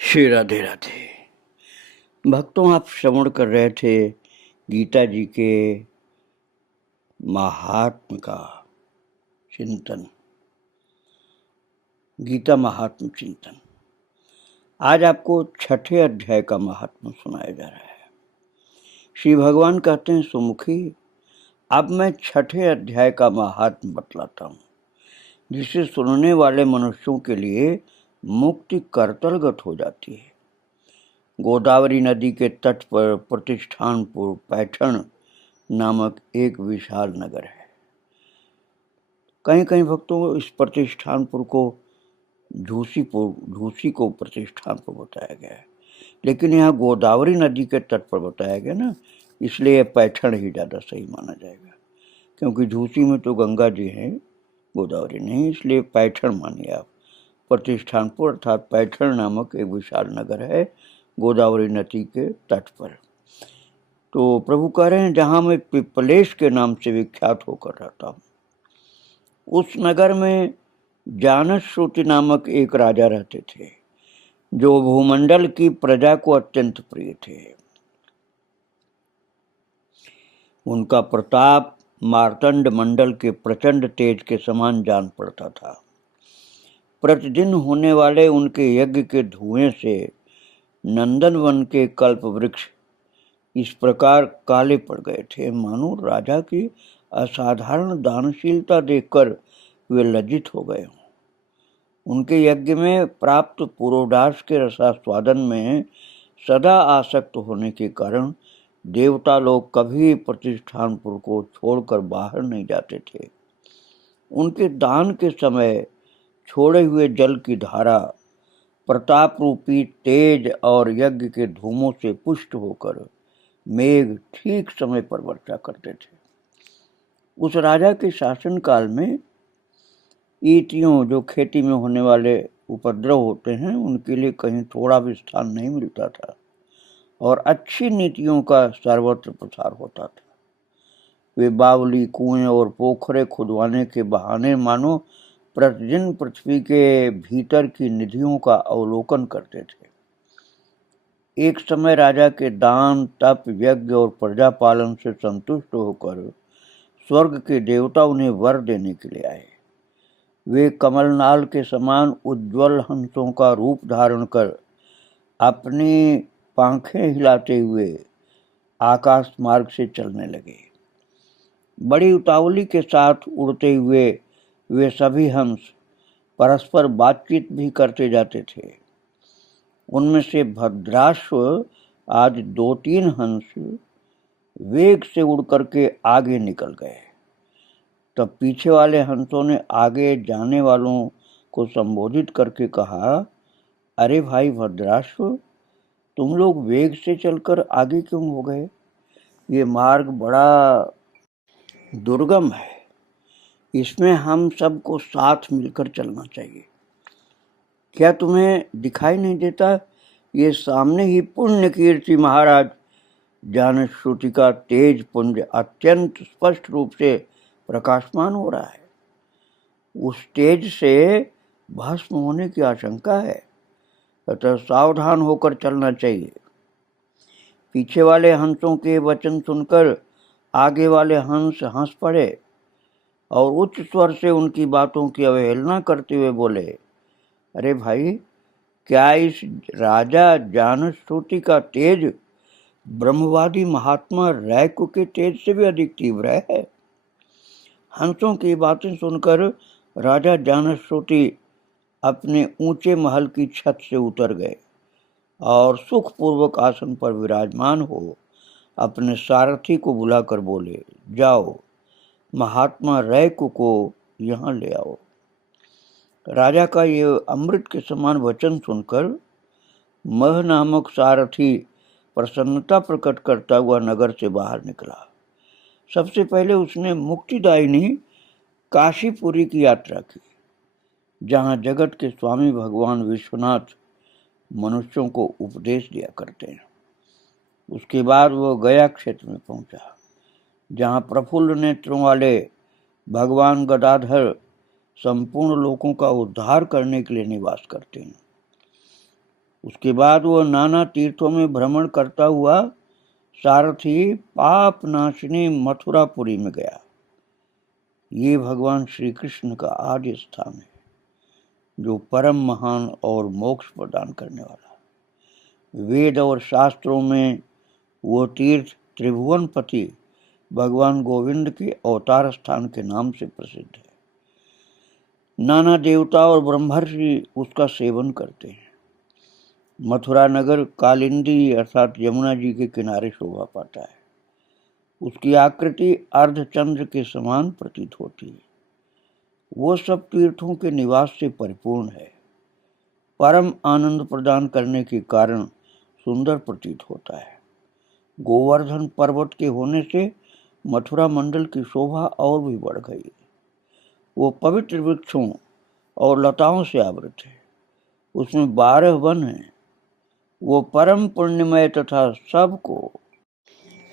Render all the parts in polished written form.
श्री राधे राधे। भक्तों, आप श्रवण कर रहे थे गीता जी के महात्म का चिंतन, गीता महात्म चिंतन। आज आपको छठे अध्याय का महात्म सुनाया जा रहा है। श्री भगवान कहते हैं, सुमुखी, अब मैं छठे अध्याय का महात्म बतलाता हूँ, जिसे सुनने वाले मनुष्यों के लिए मुक्ति करतलगत हो जाती है। गोदावरी नदी के तट पर प्रतिष्ठानपुर पैठण नामक एक विशाल नगर है। कहीं कहीं भक्तों इस प्रतिष्ठानपुर को झूसी को प्रतिष्ठानपुर बताया गया है, लेकिन यहाँ गोदावरी नदी के तट पर बताया गया ना, इसलिए पैठण ही ज़्यादा सही माना जाएगा, क्योंकि झूसी में तो गंगा जी हैं, गोदावरी नहीं, इसलिए पैठण मानिए आप। प्रतिष्ठानपुर अर्थात पैठण नामक एक विशाल नगर है गोदावरी नदी के तट पर। तो प्रभु कह रहे हैं, जहाँ मैं पिपलेश के नाम से विख्यात होकर रहता हूँ, उस नगर में जानश्रुति नामक एक राजा रहते थे, जो भूमंडल की प्रजा को अत्यंत प्रिय थे। उनका प्रताप मार्तंड मंडल के प्रचंड तेज के समान जान पड़ता था। प्रतिदिन होने वाले उनके यज्ञ के धुएं से नंदनवन के कल्प वृक्ष इस प्रकार काले पड़ गए थे, मानो राजा की असाधारण दानशीलता देखकर वे लज्जित हो गए हों। उनके यज्ञ में प्राप्त पुरोडास के रसास्वादन में सदा आसक्त होने के कारण देवता लोग कभी प्रतिष्ठानपुर को छोड़कर बाहर नहीं जाते थे। उनके दान के समय छोड़े हुए जल की धारा प्रताप रूपी तेज और यज्ञ के धूमों से पुष्ट होकर मेघ ठीक समय पर वर्षा करते थे। उस राजा के शासन काल में ईटियों, जो खेती में होने वाले उपद्रव होते हैं, उनके लिए कहीं थोड़ा भी स्थान नहीं मिलता था और अच्छी नीतियों का सर्वत्र प्रसार होता था। वे बावली, कुएं और पोखरे खुदवाने के बहाने मानो प्रतिदिन पृथ्वी के भीतर की निधियों का अवलोकन करते थे। एक समय राजा के दान, तप, यज्ञ और प्रजा पालन से संतुष्ट होकर स्वर्ग के देवता उन्हें वर देने के लिए आए। वे कमलनाल के समान उज्ज्वल हंसों का रूप धारण कर अपनी पांखें हिलाते हुए आकाश मार्ग से चलने लगे। बड़ी उतावली के साथ उड़ते हुए वे सभी हंस परस्पर बातचीत भी करते जाते थे। उनमें से भद्राश्व आज 2-3 हंस वेग से उड़ करके आगे निकल गए। तब पीछे वाले हंसों ने आगे जाने वालों को संबोधित करके कहा, अरे भाई भद्राश्व, तुम लोग वेग से चलकर आगे क्यों हो गए? ये मार्ग बड़ा दुर्गम है, इसमें हम सबको साथ मिलकर चलना चाहिए। क्या तुम्हें दिखाई नहीं देता? ये सामने ही पुण्य कीर्ति महाराज जानश्रुति का तेज पुंज अत्यंत स्पष्ट रूप से प्रकाशमान हो रहा है। उस तेज से भस्म होने की आशंका है, अतः सावधान होकर चलना चाहिए। पीछे वाले हंसों के वचन सुनकर आगे वाले हंस हंस पड़े और उच्च स्वर से उनकी बातों की अवहेलना करते हुए बोले, अरे भाई, क्या इस राजा जानश्रुति का तेज ब्रह्मवादी महात्मा रैकु के तेज से भी अधिक तीव्र है? हंसों की बातें सुनकर राजा जानश्रुति अपने ऊंचे महल की छत से उतर गए और सुखपूर्वक आसन पर विराजमान हो अपने सारथी को बुलाकर बोले, जाओ महात्मा रैकु को यहाँ ले आओ। राजा का ये अमृत के समान वचन सुनकर मह नामक सारथी प्रसन्नता प्रकट करता हुआ नगर से बाहर निकला। सबसे पहले उसने मुक्तिदायिनी काशीपुरी की यात्रा की, जहाँ जगत के स्वामी भगवान विश्वनाथ मनुष्यों को उपदेश दिया करते हैं। उसके बाद वह गया क्षेत्र में पहुंचा, जहाँ प्रफुल्ल नेत्रों वाले भगवान गदाधर संपूर्ण लोगों का उद्धार करने के लिए निवास करते हैं। उसके बाद वह नाना तीर्थों में भ्रमण करता हुआ सारथी पाप नाशिनी मथुरापुरी में गया। ये भगवान श्री कृष्ण का आद्य स्थान है, जो परम महान और मोक्ष प्रदान करने वाला। वेद और शास्त्रों में वो तीर्थ त्रिभुवनपति भगवान गोविंद के अवतार स्थान के नाम से प्रसिद्ध है। नाना देवता और ब्रह्मर्षि उसका सेवन करते हैं। मथुरा नगर कालिंदी अर्थात यमुना जी के किनारे शोभा पाता है। उसकी आकृति अर्धचंद्र के समान प्रतीत होती है। वो सब तीर्थों के निवास से परिपूर्ण है। परम आनंद प्रदान करने के कारण सुंदर प्रतीत होता है। गोवर्धन पर्वत के होने से मथुरा मंडल की शोभा और भी बढ़ गई। वो पवित्र वृक्षों और लताओं से आवृत है। उसमें 12 वन हैं। वो परम पुण्यमय तथा सबको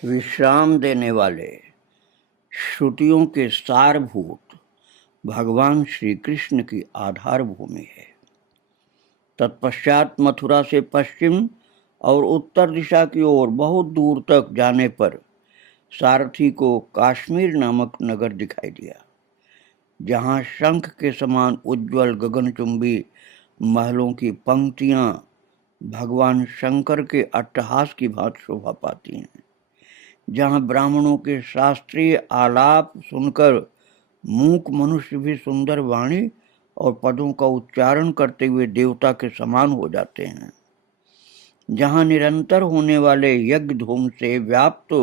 विश्राम देने वाले श्रुतियों के सारभूत भगवान श्री कृष्ण की आधार भूमि है। तत्पश्चात मथुरा से पश्चिम और उत्तर दिशा की ओर बहुत दूर तक जाने पर सारथी को काश्मीर नामक नगर दिखाई दिया, जहाँ शंख के समान उज्ज्वल गगनचुंबी महलों की पंक्तियां भगवान शंकर के अट्टहास की भांति शोभा पाती हैं, जहाँ ब्राह्मणों के शास्त्रीय आलाप सुनकर मूक मनुष्य भी सुंदर वाणी और पदों का उच्चारण करते हुए देवता के समान हो जाते हैं, जहाँ निरंतर होने वाले यज्ञ धूम से व्याप्त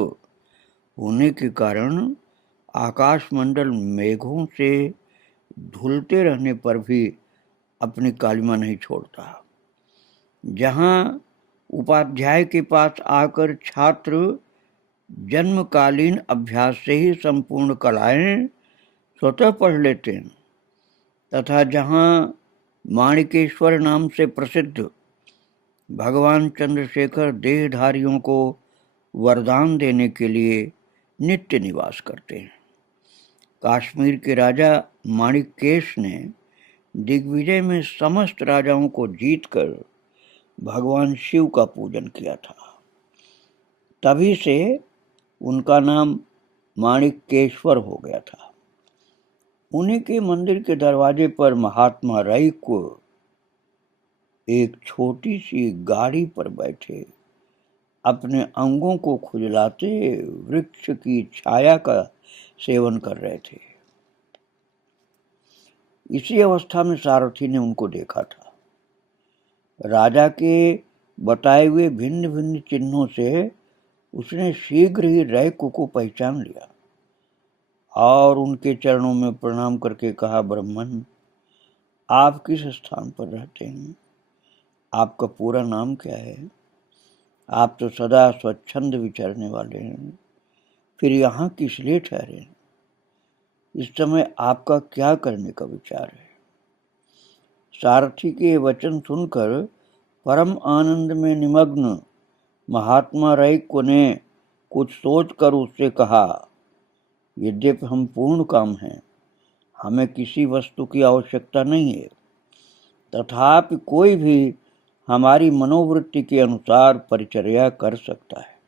होने के कारण आकाशमंडल मेघों से धुलते रहने पर भी अपनी कालिमा नहीं छोड़ता, जहाँ उपाध्याय के पास आकर छात्र जन्मकालीन अभ्यास से ही संपूर्ण कलाएं स्वतः पढ़ लेते हैं, तथा जहाँ माणिकेश्वर नाम से प्रसिद्ध भगवान चंद्रशेखर देहधारियों को वरदान देने के लिए नित्य निवास करते हैं। काश्मीर के राजा माणिकेश ने दिग्विजय में समस्त राजाओं को जीतकर भगवान शिव का पूजन किया था। तभी से उनका नाम माणिकेश्वर हो गया था। उन्हीं के मंदिर के दरवाजे पर महात्मा रई को एक छोटी सी गाड़ी पर बैठे अपने अंगों को खुजलाते वृक्ष की छाया का सेवन कर रहे थे। इसी अवस्था में सारथी ने उनको देखा था। राजा के बताए हुए भिन्न भिन्न चिन्हों से उसने शीघ्र ही रैको को पहचान लिया और उनके चरणों में प्रणाम करके कहा, ब्राह्मण, आप किस स्थान पर रहते हैं? आपका पूरा नाम क्या है? आप तो सदा स्वच्छंद विचरने वाले हैं, फिर यहाँ किस लिए ठहरे? इस समय आपका क्या करने का विचार है? सारथी के वचन सुनकर परम आनंद में निमग्न महात्मा रैको ने कुछ सोचकर उससे कहा, यद्यपि हम पूर्ण काम हैं, हमें किसी वस्तु की आवश्यकता नहीं है, तथापि कोई भी हमारी मनोवृत्ति के अनुसार परिचर्या कर सकता है।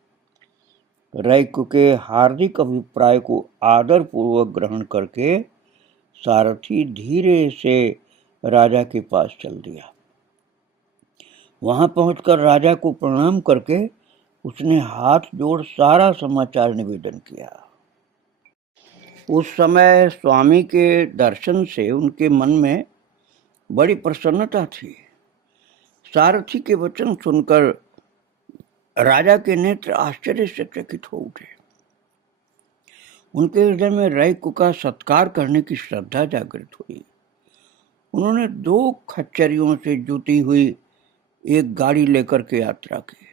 रैको के हार्दिक अभिप्राय को आदर पूर्वक ग्रहण करके सारथी धीरे से राजा के पास चल दिया। वहां पहुंचकर राजा को प्रणाम करके उसने हाथ जोड़ सारा समाचार निवेदन किया। उस समय स्वामी के दर्शन से उनके मन में बड़ी प्रसन्नता थी। सारथी के वचन सुनकर राजा के नेत्र आश्चर्य से चकित हो उठे। उनके हृदय में रैको का सत्कार करने की श्रद्धा जागृत हुई। उन्होंने 2 खच्चरियों से जुटी हुई एक गाड़ी लेकर के यात्रा की,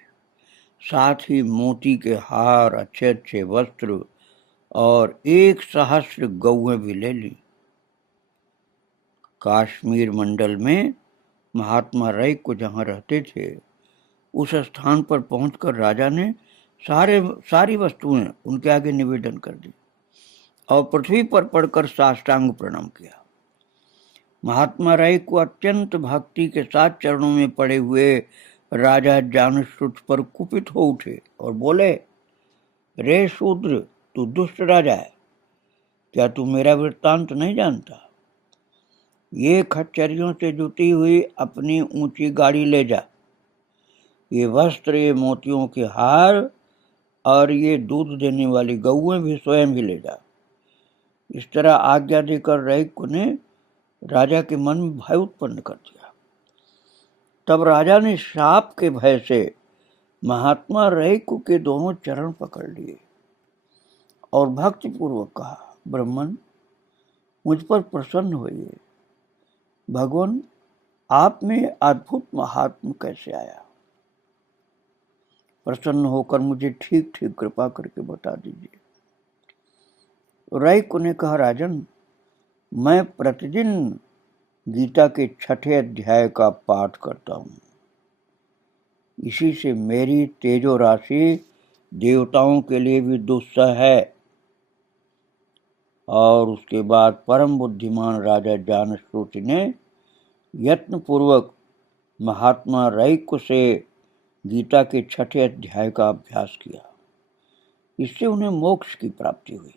साथ ही मोती के हार, अच्छे अच्छे वस्त्र और 1 सहस्र गौएं भी ले ली। काश्मीर मंडल में महात्मा रैको जहाँ रहते थे, उस स्थान पर पहुंचकर राजा ने सारी वस्तुएं उनके आगे निवेदन कर दी और पृथ्वी पर पड़कर साष्टांग प्रणाम किया। महात्मा रैको अत्यंत भक्ति के साथ चरणों में पड़े हुए राजा जानश्रुत पर कुपित हो उठे और बोले, रे शूद्र, तू दुष्ट राजा है, क्या तू मेरा वृत्तांत नहीं जानता? ये खच्चरियों से जुटी हुई अपनी ऊंची गाड़ी ले जा, ये वस्त्र, ये मोतियों के हार और ये दूध देने वाली गौएं भी स्वयं ही ले जा। इस तरह आज्ञा देकर रैक ने राजा के मन में भय उत्पन्न कर दिया। तब राजा ने शाप के भय से महात्मा रैक के दोनों चरण पकड़ लिए और भक्ति पूर्वक कहा, ब्राह्मण, मुझ पर प्रसन्न होइए। भगवान, आप में अद्भुत महात्मा कैसे आया? प्रसन्न होकर मुझे ठीक ठीक कृपा करके बता दीजिए। रैक ने कहा, राजन, मैं प्रतिदिन गीता के 6ठे अध्याय का पाठ करता हूँ। इसी से मेरी तेजो राशि देवताओं के लिए भी दुस्सह है। और उसके बाद परम बुद्धिमान राजा जानश्रुत ने यत्न पूर्वक महात्मा रैक से गीता के 6ठे अध्याय का अभ्यास किया। इससे उन्हें मोक्ष की प्राप्ति हुई।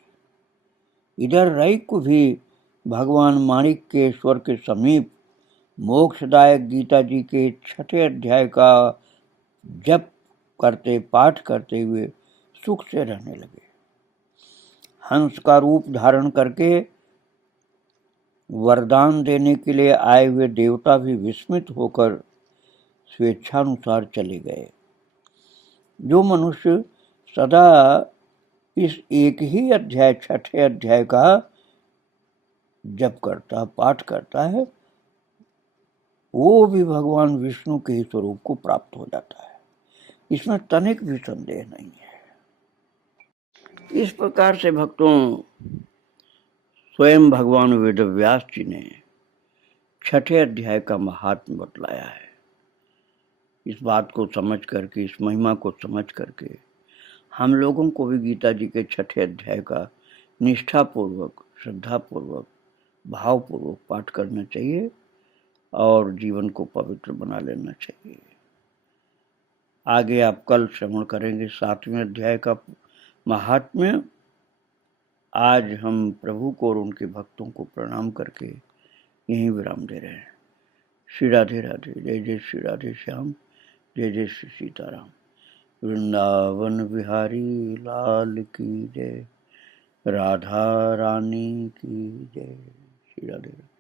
इधर रैक भी भगवान माणिक्येश्वर के समीप मोक्षदायक गीता जी के 6ठे अध्याय का जप करते, पाठ करते हुए सुख से रहने लगे। हंस का रूप धारण करके वरदान देने के लिए आए हुए देवता भी विस्मित होकर स्वेच्छानुसार चले गए। जो मनुष्य सदा इस एक ही अध्याय, 6ठे अध्याय का जप करता, पाठ करता है, वो भी भगवान विष्णु के ही स्वरूप को प्राप्त हो जाता है। इसमें तनिक भी संदेह नहीं है। इस प्रकार से भक्तों, स्वयं भगवान वेदव्यास जी ने 6ठे अध्याय का महात्म्य बतलाया है। इस बात को समझ करके, इस महिमा को समझ करके हम लोगों को भी गीता जी के 6ठे अध्याय का निष्ठापूर्वक, श्रद्धापूर्वक, भावपूर्वक पाठ करना चाहिए और जीवन को पवित्र बना लेना चाहिए। आगे आप कल श्रवण करेंगे 7वें अध्याय का महात्म्य। आज हम प्रभु को और उनके भक्तों को प्रणाम करके यहीं विराम दे रहे हैं। श्री राधे राधे। जय जय श्री राधे श्याम। जय जय श्री सीताराम। वृंदावन बिहारी लाल की जय। राधा रानी की जय। श्री राधे।